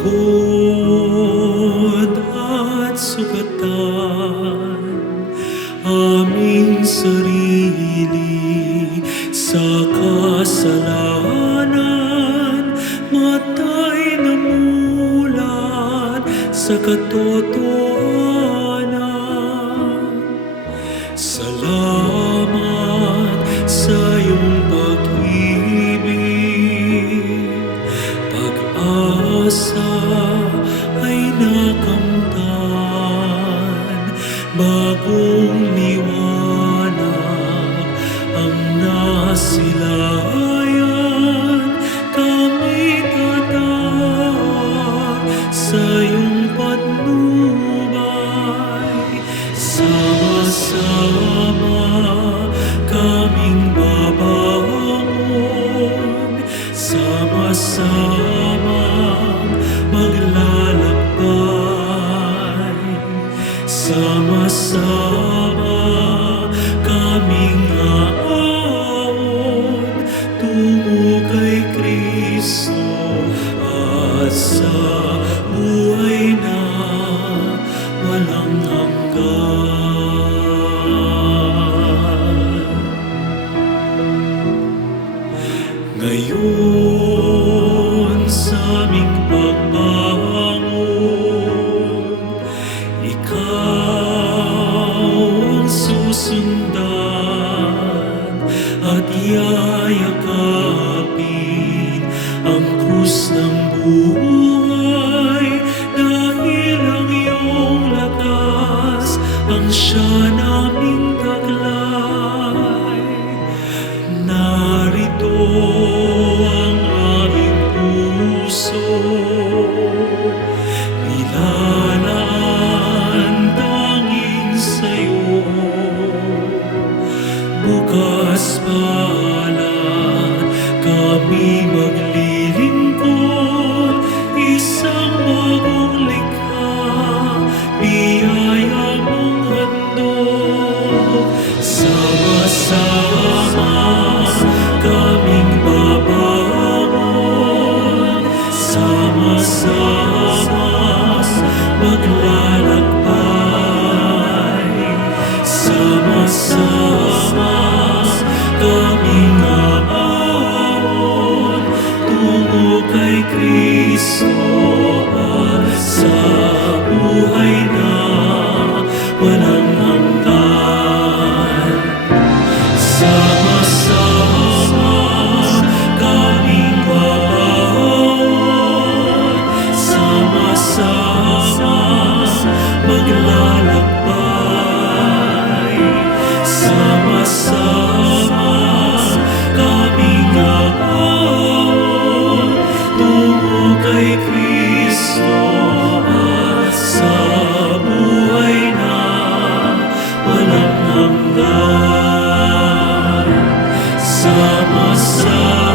pagod at sugatan aming sarili sa kasalanan. Matay na mulan sa katotohanan. Ang nasilayan Kami tatawag sa iyong patnubay. Sama-sama kaming babangon Sama-sama maglalakbay. Sama-sama Ngayon kay Kristo at sa buhay na awesome.